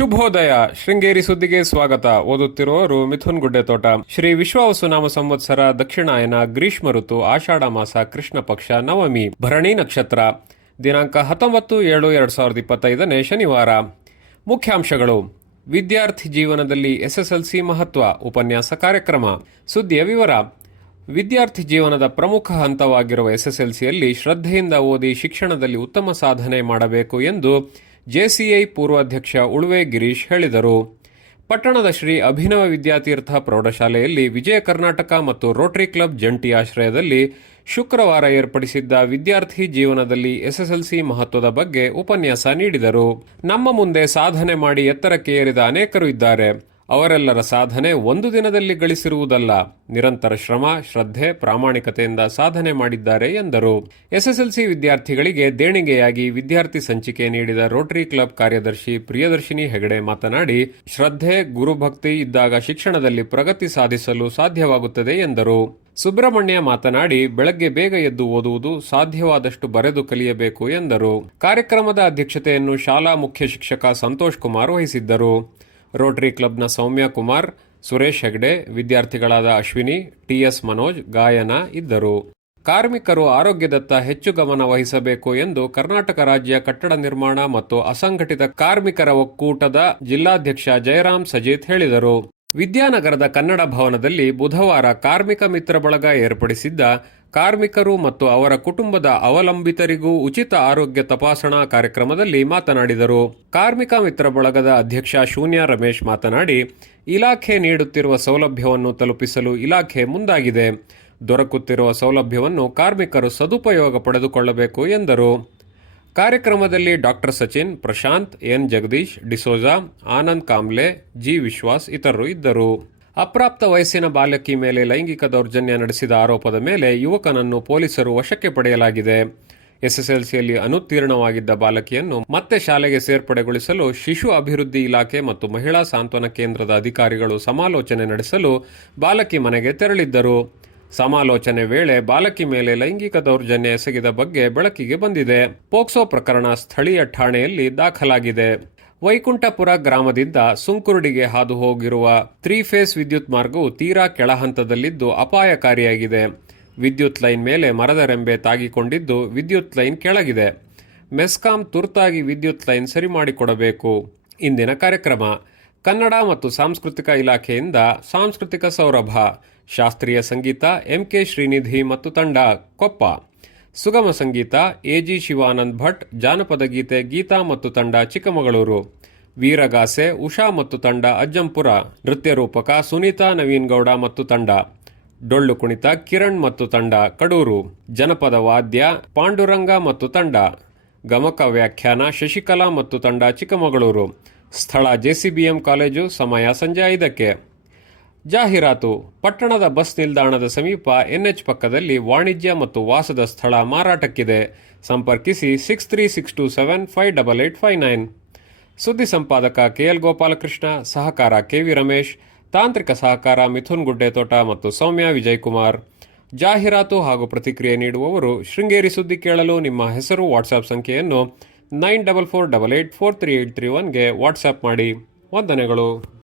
ಶುಭೋದಯ. ಶೃಂಗೇರಿ ಸುದ್ದಿಗೆ ಸ್ವಾಗತ. ಓದುತ್ತಿರುವವರು ಮಿಥುನ್ ಗುಡ್ಡೆತೋಟ. ಶ್ರೀ ವಿಶ್ವಾವಸುನಾಮ ಸಂವತ್ಸರ ದಕ್ಷಿಣಾಯನ ಗ್ರೀಷ್ಮ ಋತು ಆಷಾಢ ಮಾಸ ಕೃಷ್ಣ ಪಕ್ಷ ನವಮಿ ಭರಣಿ ನಕ್ಷತ್ರ. ದಿನಾಂಕ ಹತ್ತೊಂಬತ್ತು ಏಳು ಎರಡ್ ಸಾವಿರದ ಇಪ್ಪತ್ತೈದನೇ ಶನಿವಾರ. ಮುಖ್ಯಾಂಶಗಳು. ವಿದ್ಯಾರ್ಥಿ ಜೀವನದಲ್ಲಿ ಎಸ್ಎಸ್ಎಲ್ಸಿ ಮಹತ್ವ ಉಪನ್ಯಾಸ ಕಾರ್ಯಕ್ರಮ. ಸುದ್ದಿಯ ವಿವರ. ವಿದ್ಯಾರ್ಥಿ ಜೀವನದ ಪ್ರಮುಖ ಹಂತವಾಗಿರುವ ಎಸ್ಎಸ್ಎಲ್ಸಿಯಲ್ಲಿ ಶ್ರದ್ಧೆಯಿಂದ ಓದಿ ಶಿಕ್ಷಣದಲ್ಲಿ ಉತ್ತಮ ಸಾಧನೆ ಮಾಡಬೇಕು ಎಂದು ಜೆಸಿಐ ಪೂರ್ವಾಧ್ಯಕ್ಷ ಉಳುವೆ ಗಿರೀಶ್ ಹೇಳಿದರು. ಪಟ್ಟಣದ ಶ್ರೀ ಅಭಿನವ ವಿದ್ಯಾತೀರ್ಥ ಪ್ರೌಢಶಾಲೆಯಲ್ಲಿ ವಿಜಯ ಕರ್ನಾಟಕ ಮತ್ತು ರೋಟರಿ ಕ್ಲಬ್ ಜಂಟಿ ಆಶ್ರಯದಲ್ಲಿ ಶುಕ್ರವಾರ ಏರ್ಪಡಿಸಿದ್ದ ವಿದ್ಯಾರ್ಥಿ ಜೀವನದಲ್ಲಿ ಎಸ್ಎಸ್ಎಲ್ಸಿ ಮಹತ್ವದ ಬಗ್ಗೆ ಉಪನ್ಯಾಸ ನೀಡಿದರು. ನಮ್ಮ ಮುಂದೆ ಸಾಧನೆ ಮಾಡಿ ಎತ್ತರಕ್ಕೆ ಏರಿದ ಅನೇಕರು ಇದ್ದಾರೆ. ಅವರೆಲ್ಲರ ಸಾಧನೆ ಒಂದು ದಿನದಲ್ಲಿ ಗಳಿಸಿರುವುದಲ್ಲ. ನಿರಂತರ ಶ್ರಮ, ಶ್ರದ್ಧೆ, ಪ್ರಾಮಾಣಿಕತೆಯಿಂದ ಸಾಧನೆ ಮಾಡಿದ್ದಾರೆ ಎಂದರು. ಎಸ್ಎಸ್ಎಲ್ಸಿ ವಿದ್ಯಾರ್ಥಿಗಳಿಗೆ ದೇಣಿಗೆಯಾಗಿ ವಿದ್ಯಾರ್ಥಿ ಸಂಚಿಕೆ ನೀಡಿದ ರೋಟರಿ ಕ್ಲಬ್ ಕಾರ್ಯದರ್ಶಿ ಪ್ರಿಯದರ್ಶಿನಿ ಹೆಗಡೆ ಮಾತನಾಡಿ, ಶ್ರದ್ಧೆ, ಗುರುಭಕ್ತಿ ಇದ್ದಾಗ ಶಿಕ್ಷಣದಲ್ಲಿ ಪ್ರಗತಿ ಸಾಧಿಸಲು ಸಾಧ್ಯವಾಗುತ್ತದೆ ಎಂದರು. ಸುಬ್ರಹ್ಮಣ್ಯ ಮಾತನಾಡಿ, ಬೆಳಗ್ಗೆ ಬೇಗ ಎದ್ದು ಓದುವುದು ಸಾಧ್ಯವಾದಷ್ಟು ಬರೆದು ಕಲಿಯಬೇಕು ಎಂದರು. ಕಾರ್ಯಕ್ರಮದ ಅಧ್ಯಕ್ಷತೆಯನ್ನು ಶಾಲಾ ಮುಖ್ಯ ಶಿಕ್ಷಕ ಸಂತೋಷ್ ಕುಮಾರ್ ವಹಿಸಿದ್ದರು. ರೋಟರಿ ಕ್ಲಬ್ನ ಸೌಮ್ಯ ಕುಮಾರ್, ಸುರೇಶ್ ಹೆಗ್ಡೆ, ವಿದ್ಯಾರ್ಥಿಗಳಾದ ಅಶ್ವಿನಿ, ಟಿಎಸ್ ಮನೋಜ್, ಗಾಯನ ಇದ್ದರು. ಕಾರ್ಮಿಕರು ಆರೋಗ್ಯದತ್ತ ಹೆಚ್ಚು ಗಮನ ವಹಿಸಬೇಕು ಎಂದು ಕರ್ನಾಟಕ ರಾಜ್ಯ ಕಟ್ಟಡ ನಿರ್ಮಾಣ ಮತ್ತು ಅಸಂಘಟಿತ ಕಾರ್ಮಿಕರ ಒಕ್ಕೂಟದ ಜಿಲ್ಲಾಧ್ಯಕ್ಷ ಜಯರಾಮ್ ಸಜೀತ್ ಹೇಳಿದರು. ವಿದ್ಯಾನಗರದ ಕನ್ನಡ ಭವನದಲ್ಲಿ ಬುಧವಾರ ಕಾರ್ಮಿಕ ಮಿತ್ರ ಬಳಗ ಏರ್ಪಡಿಸಿದ್ದ ಕಾರ್ಮಿಕರು ಮತ್ತು ಅವರ ಕುಟುಂಬದ ಅವಲಂಬಿತರಿಗೂ ಉಚಿತ ಆರೋಗ್ಯ ತಪಾಸಣಾ ಕಾರ್ಯಕ್ರಮದಲ್ಲಿ ಮಾತನಾಡಿದರು. ಕಾರ್ಮಿಕ ಮಿತ್ರ ಬಳಗದ ಅಧ್ಯಕ್ಷ ಶೂನ್ಯ ರಮೇಶ್ ಮಾತನಾಡಿ, ಇಲಾಖೆ ನೀಡುತ್ತಿರುವ ಸೌಲಭ್ಯವನ್ನು ತಲುಪಿಸಲು ಇಲಾಖೆ ಮುಂದಾಗಿದೆ. ದೊರಕುತ್ತಿರುವ ಸೌಲಭ್ಯವನ್ನು ಕಾರ್ಮಿಕರು ಸದುಪಯೋಗ ಪಡೆದುಕೊಳ್ಳಬೇಕು ಎಂದರು. ಕಾರ್ಯಕ್ರಮದಲ್ಲಿ doctor Sachin, Prashant, N. Jagadish, D'Souza, Anand Kamble, G. Vishwas ಇತರರು ಇದ್ದರು. ಅಪ್ರಾಪ್ತ ವಯಸ್ಸಿನ ಬಾಲಕಿ ಮೇಲೆ ಲೈಂಗಿಕ ದೌರ್ಜನ್ಯ ನಡೆಸಿದ ಆರೋಪದ ಮೇಲೆ ಯುವಕನನ್ನು ಪೊಲೀಸರು ವಶಕ್ಕೆ ಪಡೆಯಲಾಗಿದೆ. ಎಸ್ಎಸ್ಎಲ್ಸಿಯಲ್ಲಿ ಅನುತ್ತೀರ್ಣವಾಗಿದ್ದ ಬಾಲಕಿಯನ್ನು ಮತ್ತೆ ಶಾಲೆಗೆ ಸೇರ್ಪಡೆಗೊಳಿಸಲು ಶಿಶು ಅಭಿವೃದ್ಧಿ ಇಲಾಖೆ ಮತ್ತು ಮಹಿಳಾ ಸಾಂತ್ವನ ಕೇಂದ್ರದ ಅಧಿಕಾರಿಗಳು ಸಮಾಲೋಚನೆ ನಡೆಸಲು ಬಾಲಕಿ ಮನೆಗೆ ತೆರಳಿದ್ದರು. ಸಮಾಲೋಚನೆ ವೇಳೆ ಬಾಲಕಿ ಮೇಲೆ ಲೈಂಗಿಕ ದೌರ್ಜನ್ಯ ಎಸಗಿದ ಬಗ್ಗೆ ಬೆಳಕಿಗೆ ಬಂದಿದೆ. ಪೋಕ್ಸೋ ಪ್ರಕರಣ ಸ್ಥಳೀಯ ಠಾಣೆಯಲ್ಲಿ ದಾಖಲಾಗಿದೆ. ವೈಕುಂಠಪುರ ಗ್ರಾಮದಿಂದ ಸುಂಕುರುಡಿಗೆ ಹಾದು ಹೋಗಿರುವ ತ್ರೀ ಫೇಸ್ ವಿದ್ಯುತ್ ಮಾರ್ಗವು ತೀರಾ ಕೆಳಹಂತದಲ್ಲಿದ್ದು ಅಪಾಯಕಾರಿಯಾಗಿದೆ. ವಿದ್ಯುತ್ ಲೈನ್ ಮೇಲೆ ಮರದ ರೆಂಬೆ ತಾಗಿಕೊಂಡಿದ್ದು ವಿದ್ಯುತ್ ಲೈನ್ ಕೆಳಗಿದೆ. ಮೆಸ್ಕಾಂ ತುರ್ತಾಗಿ ವಿದ್ಯುತ್ ಲೈನ್ ಸರಿ ಮಾಡಿಕೊಡಬೇಕು. ಇಂದಿನ ಕಾರ್ಯಕ್ರಮ. ಕನ್ನಡ ಮತ್ತು ಸಾಂಸ್ಕೃತಿಕ ಇಲಾಖೆಯಿಂದ ಸಾಂಸ್ಕೃತಿಕ ಸೌರಭ. ಶಾಸ್ತ್ರೀಯ ಸಂಗೀತ ಎಂಕೆ ಶ್ರೀನಿಧಿ ಮತ್ತು ತಂಡ, ಕೊಪ್ಪ. ಸುಗಮ ಸಂಗೀತ ಎಜಿ ಶಿವಾನಂದ್ ಭಟ್, ಜಾನಪದ ಗೀತೆ, ಗೀತಾ ಮತ್ತು ತಂಡ ಚಿಕ್ಕಮಗಳೂರು. ವೀರಗಾಸೆ, ಉಷಾ ಮತ್ತು ತಂಡ ಅಜ್ಜಂಪುರ. ನೃತ್ಯ ರೂಪಕ ಸುನೀತಾ, ನವೀನ್ ಗೌಡ ಮತ್ತು ತಂಡ. ಡೊಳ್ಳು ಕುಣಿತ, ಕಿರಣ್ ಮತ್ತು ತಂಡ ಕಡೂರು. ಜನಪದ ವಾದ್ಯ, ಪಾಂಡುರಂಗ ಮತ್ತು ತಂಡ. ಗಮಕ ವ್ಯಾಖ್ಯಾನ, ಶಶಿಕಲಾ ಮತ್ತು ತಂಡ ಚಿಕ್ಕಮಗಳೂರು. ಸ್ಥಳ ಜೆಸಿಬಿಎಂ ಕಾಲೇಜು, ಸಮಯ ಸಂಜೆ ಐದಕ್ಕೆ. ಜಾಹೀರಾತು. ಪಟ್ಟಣದ ಬಸ್ ನಿಲ್ದಾಣದ ಸಮೀಪ ಎನ್ಎಚ್ ಪಕ್ಕದಲ್ಲಿ ವಾಣಿಜ್ಯ ಮತ್ತು ವಾಸದ ಸ್ಥಳ ಮಾರಾಟಕ್ಕಿದೆ. ಸಂಪರ್ಕಿಸಿ six three six two seven five double eight five nine ಸುದ್ದಿ ಸಂಪಾದಕ ಕೆ ಎಲ್ ಗೋಪಾಲಕೃಷ್ಣ, ಸಹಕಾರ ಕೆ ವಿ ರಮೇಶ್, ತಾಂತ್ರಿಕ ಸಹಕಾರ ಮಿಥುನ್ ಗುಡ್ಡೆತೋಟ ಮತ್ತು ಸೌಮ್ಯ ವಿಜಯ್ ಕುಮಾರ್ ಜಾಹೀರಾತು ಹಾಗೂ ಪ್ರತಿಕ್ರಿಯೆ ನೀಡುವವರು ಶೃಂಗೇರಿ ಸುದ್ದಿ ಕೇಳಲು ನಿಮ್ಮ ಹೆಸರು ವಾಟ್ಸಾಪ್ ಸಂಖ್ಯೆಯನ್ನು nine double four double eight four three eight three ಒನ್ಗೆ WhatsApp ಮಾಡಿ. ವಂದನೆಗಳು.